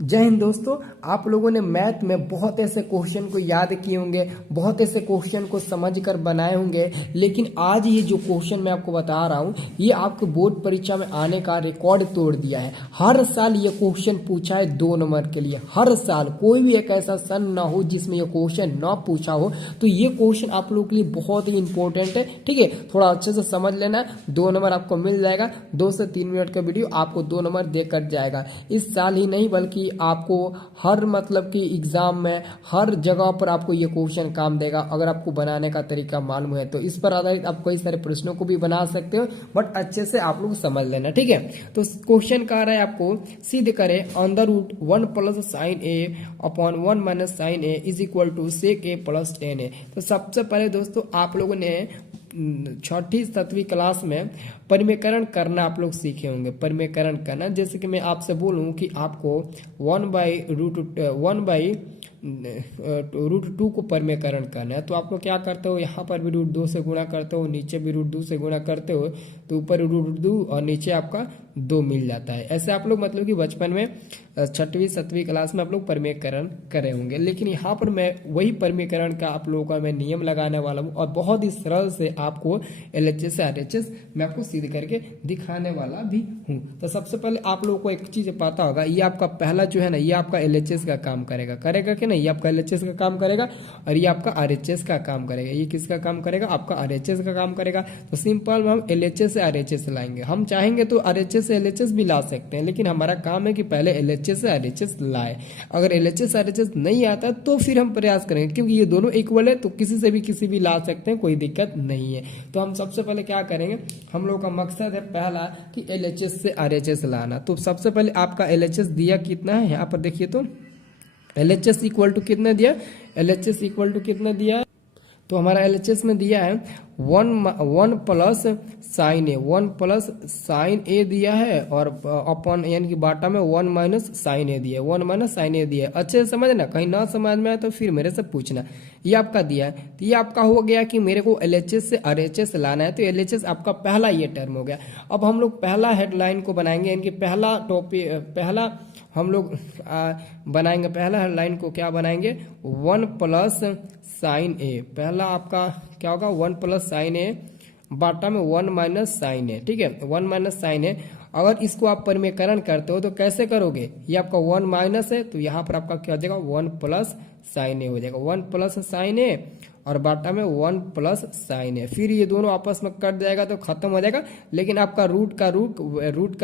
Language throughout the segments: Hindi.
जय हिंद दोस्तों। आप लोगों ने मैथ में बहुत ऐसे क्वेश्चन को याद किए होंगे, बहुत ऐसे क्वेश्चन को समझकर बनाए होंगे, लेकिन आज ये जो क्वेश्चन मैं आपको बता रहा हूँ ये आपको बोर्ड परीक्षा में आने का रिकॉर्ड तोड़ दिया है। हर साल ये क्वेश्चन पूछा है 2 नंबर के लिए, हर साल कोई भी एक ऐसा सन ना हो जिसमें ये क्वेश्चन ना पूछा हो। तो ये क्वेश्चन आप लोगों के लिए बहुत ही इंपॉर्टेंट है, ठीक है। थोड़ा अच्छे से समझ लेना, 2 नंबर आपको मिल जाएगा। 2 से 3 मिनट का वीडियो आपको 2 नंबर देकर जाएगा। इस साल ही नहीं बल्कि आपको हर मतलब कि एग्जाम में हर जगह पर आपको ये क्वेश्चन काम देगा अगर आपको बनाने का तरीका मालूम है। तो इस पर आधारित आप कई सारे प्रश्नों को भी बना सकते हो, बट अच्छे से आप लोग समझ लेना, ठीक है। तो क्वेश्चन कह रहा है आपको सिद्ध करें under root 1 plus sine A upon 1 minus sine A is equal to sec A plus tan A. तो सबसे पहले दोस्तों आप लोगों ने 6ठी 7वीं क्लास में परिमेयकरण करना आप लोग सीखे होंगे। परिमेयकरण करना जैसे कि मैं आपसे बोलूं कि आपको 1/√2 को परिमेयकरण करना है, तो आप लोग क्या करते हो, यहाँ पर भी √2 से गुणा करते हो, नीचे भी √2 से गुणा करते हो, तो ऊपर √2 और नीचे आपका 2 मिल जाता है। ऐसे आप लोग मतलब कि बचपन में 6वीं 7वीं क्लास में आप लोग परिमेयकरण करे होंगे। लेकिन यहाँ पर मैं वही परिमेयकरण का आप लोगों का मैं नियम लगाने वाला हूँ और बहुत ही सरल से आपको LHS से RHS मैं आपको सिद्ध करके दिखाने वाला भी हूँ। तो सबसे पहले आप लोगों को एक चीज पता होगा, ये आपका पहला जो है ना, ये आपका LHS का काम करेगा कि नहीं, ये आपका LHS का काम करेगा और ये आपका RHS का काम करेगा। ये किसका काम करेगा, आपका RHS का काम करेगा। तो सिंपल हम LHS से RHS लाएंगे। हम चाहेंगे तो RHS से LHS भी ला सकते हैं, लेकिन हमारा काम है कि पहले LHS से RHS लाए। अगर LHS RHS नहीं आता तो फिर हम प्रयास करेंगे, क्योंकि ये दोनों इक्वल है तो किसी से भी किसी भी ला सकते हैं, कोई दिक्कत नहीं है। तो हम सबसे पहले क्या करेंगे, हम लोग का मकसद है पहला कि LHS से RHS लाना। तो सबसे पहले आपका LHS दिया कितना है, यहाँ पर देखिए तो LHS इक्वल टू कितना दिया, LHS इक्वल टू कितना दिया, तो हमारा LHS में दिया है 1 प्लस साइन ए, 1 प्लस साइन ए दिया है और अपॉन यानी कि बाटा में 1 माइनस साइन ए दिया है, 1 माइनस साइन ए दिया है। अच्छे से समझना, कहीं ना समझ में आए तो फिर मेरे से पूछना। ये आपका दिया है, तो ये आपका हो गया कि मेरे को LHS से RHS लाना है, तो LHS आपका पहला ये टर्म हो गया। अब हम लोग पहला हेडलाइन को बनाएंगे, यानी कि पहला टॉपिक, पहला हम लोग बनाएंगे, पहला हेडलाइन को क्या बनाएंगे, 1 प्लस साइन ए। पहला आपका क्या होगा, 1 प्लस साइन ए बाटा में 1 माइनस साइन ए, ठीक है, 1 माइनस साइन ए। अगर इसको आप परिमेयकरण करते हो तो कैसे करोगे, ये आपका 1 माइनस है तो यहाँ पर आपका क्या हो जाएगा, 1 प्लस साइन ए हो जाएगा, 1 प्लस साइन ए और बाटा में 1 प्लस साइन ए। फिर ये दोनों आपस में कट जाएगा तो खत्म हो जाएगा, लेकिन आपका रूट का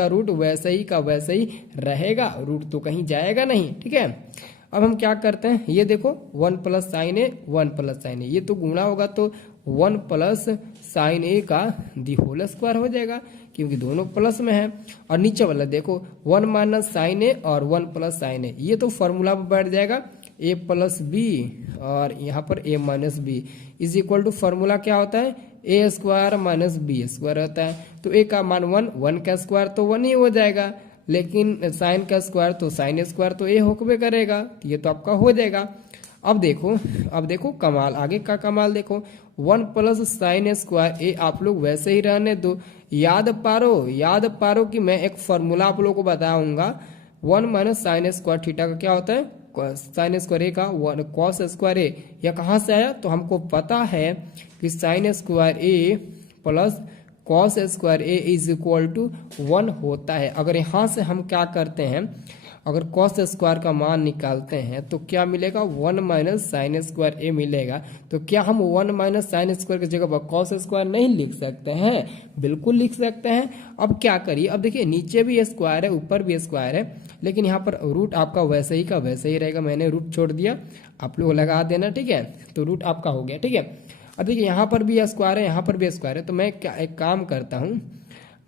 रूट वैसे ही का वैसे ही रहेगा, रूट तो कहीं जाएगा नहीं, ठीक है। अब हम क्या करते हैं, ये देखो 1 प्लस साइन ए 1 प्लस साइन ए, ये तो गुणा होगा तो 1 प्लस साइन ए का दी होल स्क्वायर हो जाएगा, क्योंकि दोनों प्लस में है। और नीचे वाला देखो 1 माइनस साइन ए और 1 प्लस साइन ए, ये तो फॉर्मूला में बैठ जाएगा a प्लस बी और यहाँ पर a minus b is equal to formula क्या होता है, a square minus b square होता है। तो a का मान 1 का स्क्वायर तो 1 ही हो जाएगा, लेकिन साइन का स्क्वायर तो साइन स्क्वायर तो a होकबे करेगा, तो ये तो आपका हो जाएगा। अब देखो कमाल, आगे का कमाल देखो, 1 प्लस साइन स्क्वायर ए आप लोग वैसे ही रहने दो। याद पारो कि मैं एक फॉर्मूला आप लोगों को बताऊंगा, 1 माइनस साइन स्क्वायर थीटा का क्या होता है, साइन स्क्वायर ए का 1 कॉस स्क्वायर ए। यह कहाँ से आया, तो हमको पता है कि sine square A plus cos square A is equal to 1 होता है। अगर यहाँ से हम क्या करते हैं, अगर कॉस स्क्वायर का मान निकालते हैं तो क्या मिलेगा, 1 माइनस साइन स्क्वायर ए मिलेगा। तो क्या हम 1 माइनस साइन स्क्वायर की जगह पर कॉस स्क्वायर नहीं लिख सकते हैं, बिल्कुल लिख सकते हैं। अब क्या करिए, अब देखिए नीचे भी स्क्वायर है ऊपर भी स्क्वायर है, लेकिन यहाँ पर रूट आपका वैसे ही का वैसे ही रहेगा, मैंने रूट छोड़ दिया, आप लोग लगा देना, ठीक है। तो रूट आपका हो गया, ठीक है। अब देखिए यहाँ पर भी स्क्वायर है, यहाँ पर भी स्क्वायर है, तो मैं क्या एक काम करता हूँ,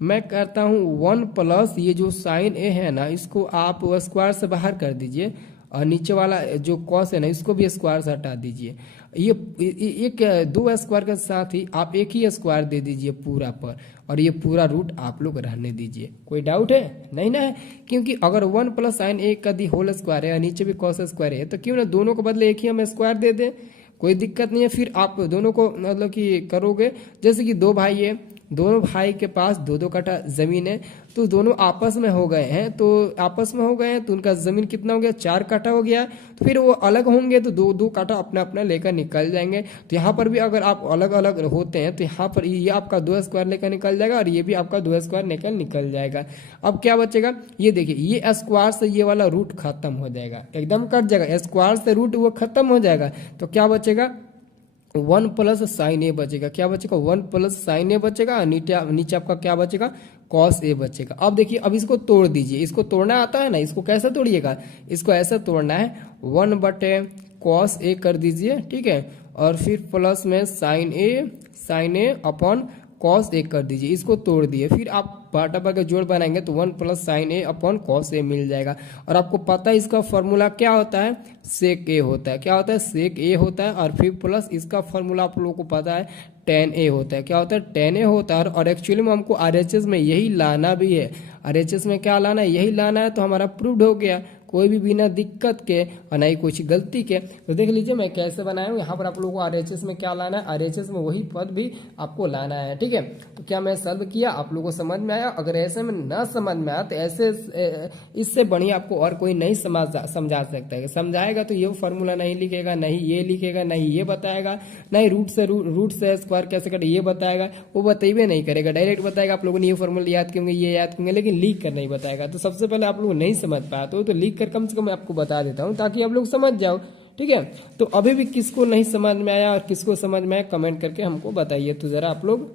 मैं करता हूँ 1 प्लस ये जो साइन ए है ना, इसको आप स्क्वायर से बाहर कर दीजिए और नीचे वाला जो कॉस है ना, इसको भी स्क्वायर से हटा दीजिए। ये एक 2 स्क्वायर के साथ ही आप एक ही स्क्वायर दे दीजिए पूरा पर, और ये पूरा रूट आप लोग रहने दीजिए। कोई डाउट है, नहीं ना है, क्योंकि अगर 1 प्लस साइन ए का दी होल स्क्वायर है और नीचे भी कॉस स्क्वायर है, तो क्यों ना दोनों को बदले एक ही हम स्क्वायर दे दें, कोई दिक्कत नहीं है। फिर आप दोनों को मतलब कि करोगे, जैसे कि 2 भाई है, दोनों भाई के पास 2-2 कट्ठा जमीन है, तो दोनों आपस में हो गए हैं, तो उनका जमीन कितना हो गया, 4 कट्ठा हो गया। तो फिर वो अलग होंगे तो 2-2 कट्ठा अपना अपना लेकर निकल जाएंगे। तो यहाँ पर भी अगर आप अलग अलग होते हैं तो यहाँ पर ये आपका 2 स्क्वायर लेकर निकल जाएगा और ये भी आपका 2 स्क्वायर लेकर निकल जाएगा। अब क्या बचेगा, ये देखिए, ये स्क्वायर से ये वाला रूट खत्म हो जाएगा, एकदम कट जाएगा, स्क्वायर से रूट वो खत्म हो जाएगा। तो क्या बचेगा, 1 प्लस साइन ए बचेगा। क्या बचेगा, 1 प्लस साइन ए बचेगा। नीचे आपका क्या बचेगा, कॉस ए बचेगा। अब देखिए, अब इसको तोड़ दीजिए, इसको तोड़ना आता है ना, इसको कैसे तोड़िएगा, इसको ऐसे तोड़ना है, 1/कॉस ए कर दीजिए, ठीक है, और फिर प्लस में sign A upon cos A कर दीजिए, इसको तोड़ दिए। फिर आप बाटा पर जोड़ बनाएंगे तो 1 plus sine A upon cos A मिल जाएगा। और आपको पता है इसका फॉर्मूला क्या होता है, सेक ए होता है। क्या होता है, सेक ए होता है। और फिर प्लस इसका फॉर्मूला आप लोगों को पता है, tan ए होता है। क्या होता है, tan ए होता है। और एक्चुअली में हमको RHS में यही लाना भी है, RHS में क्या लाना है, यही लाना है। तो हमारा प्रूव्ड हो गया, कोई भी बिना दिक्कत के और ना ही कुछ गलती के। तो देख लीजिए मैं कैसे बनाया हूँ। यहाँ पर आप लोगों को RHS में क्या लाना है, RHS में वही पद भी आपको लाना है, ठीक है। तो क्या मैं सॉल्व किया, आप लोगों को समझ में आया। अगर ऐसे में ना समझ में आया तो ऐसे इससे बढ़िया आपको और कोई नहीं समझा सकता है। समझाएगा तो ये फॉर्मूला नहीं लिखेगा, नहीं ये लिखेगा, नहीं ये बताएगा, नहीं रूट से स्क्वायर कैसे कटे ये बताएगा, वो बताइए नहीं करेगा, डायरेक्ट बताएगा आप लोगों ने ये फॉर्मूला याद करेंगे, ये याद करेंगे, लेकिन लिख कर नहीं बताएगा। तो सबसे पहले आप लोग नहीं समझ पाया तो लिख कर कम से कम मैं आपको बता देता हूँ ताकि आप लोग समझ जाओ, ठीक है। तो अभी भी किसको नहीं समझ में आया और किसको समझ में आया कमेंट करके हमको बताइए। तो जरा आप लोग